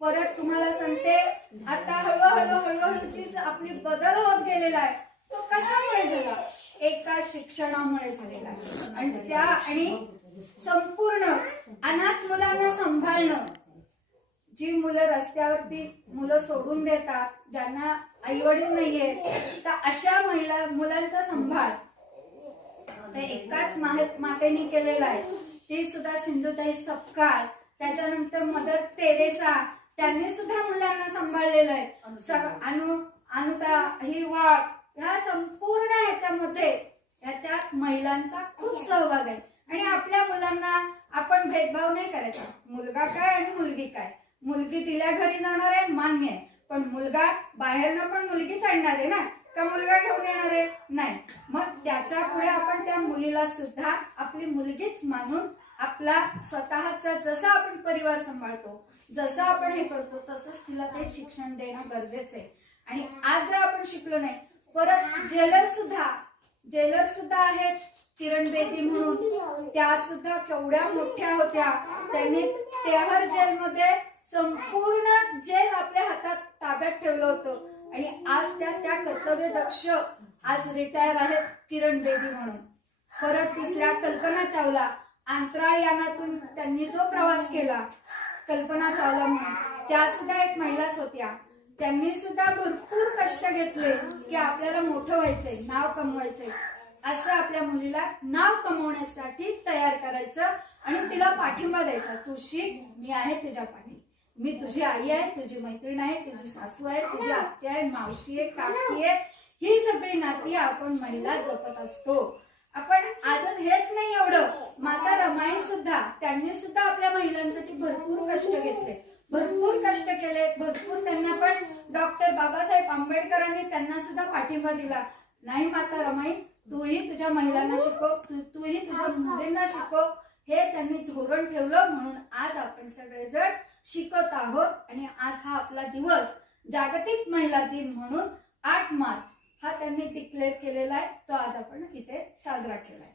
परत तुम्हाला सांगते आता हळूहळू हळूहळूची आपली बदल होत गेलेला आहे तो कशामुळे झाला? एका शिक्षणामुळे झालेला आहे. आणि त्या आणि संपूर्ण अनाथ मुलांना सांभाळणं. जी मुलं रस्त्यावरती मुलं सोडून देतात ज्यांना आई वडील नाहीये तर अशा महिला मुलांचा सांभाळ. ते एकाच मातेने केलेला आहे. ती सुद्धा सिंधुताई सपकाळ त्याच्यानंतर मदर तेरेसा त्यांनी सुद्धा मुलांना सांभाळलेलं आहे. अनु अनुता ही वाळ ह्या संपूर्ण ह्याच्यामध्ये ह्याच्यात महिलांचा खूप सहभाग आहे. आणि आपल्या मुलांना आपण भेदभाव नाही करायचा. मुलगा काय आणि मुलगी काय? मुलगी तिला घरी जाणार आहे मान्य आहे. पण मुलगा बाहेरनं पण मुलगीच आणणार आहे ना? का मुलगा घेऊन येणार आहे? नाही. मग त्याच्या पुढे आपण त्या मुलीला सुद्धा आपली मुलगीच मानून आपला स्वतःचा जसा आपण परिवार सांभाळतो जसं आपण हे करतो तसंच तिला ते शिक्षण देणं गरजेचं आहे. आणि आज जर आपण शिकलो नाही परत जेलर सुद्धा जेलर सुद्धा आहेत किरण बेदी म्हणून. त्या सुद्धा केवढ्या मोठ्या होत्या. त्यांनी तेहर जेलमध्ये संपूर्ण जेल आपल्या हातात ताब्यात ठेवलं होतं. आणि आज त्या त्या कर्तव्य दक्ष आज रिटायर आहेत किरण बेदी म्हणून. परत तिसऱ्या कल्पना चावला. अंतराळयानातून त्यांनी जो प्रवास केला कल्पना चावला म्हणून त्या सुद्धा एक महिलाच होत्या. त्यांनी सुद्धा भरपूर कष्ट घेतले की आपल्याला मोठं व्हायचंय नाव कमवायचंय. असं आपल्या मुलीला नाव कमवण्यासाठी तयार करायचं आणि तिला पाठिंबा द्यायचा. तू शिक मी आहे तुझ्या पाठी. मी तुझी आई आहे तुझी मैत्रीण आहे तुझी सासू आहे तुझी आत्या आहे मावशी आहे काकी आहे. ही सगळी नाती आपण महिला जपत असतो आपण आजच हेच नाही एवढं माता रमाई सुद्धा त्यांनी सुद्धा आपल्या महिलांसाठी भरपूर कष्ट घेतले. भरपूर कष्ट केले. भरपूर त्यांना पण डॉक्टर बाबासाहेब आंबेडकरांनी त्यांना सुद्धा पाठिंबा दिला. नाही माता रमाई तूही तुझ्या महिलांना शिकव. तूही तुझ्या मुलींना शिकव. हे त्यांनी धोरण ठेवलं म्हणून आज आपण सगळेजण शिकत आहोत. आणि आज हा आपला दिवस जागतिक महिला दिन म्हणून आठ मार्च हा त्यांनी डिक्लेअर केलेला आहे. तो आज आपण इथे साजरा केलाय.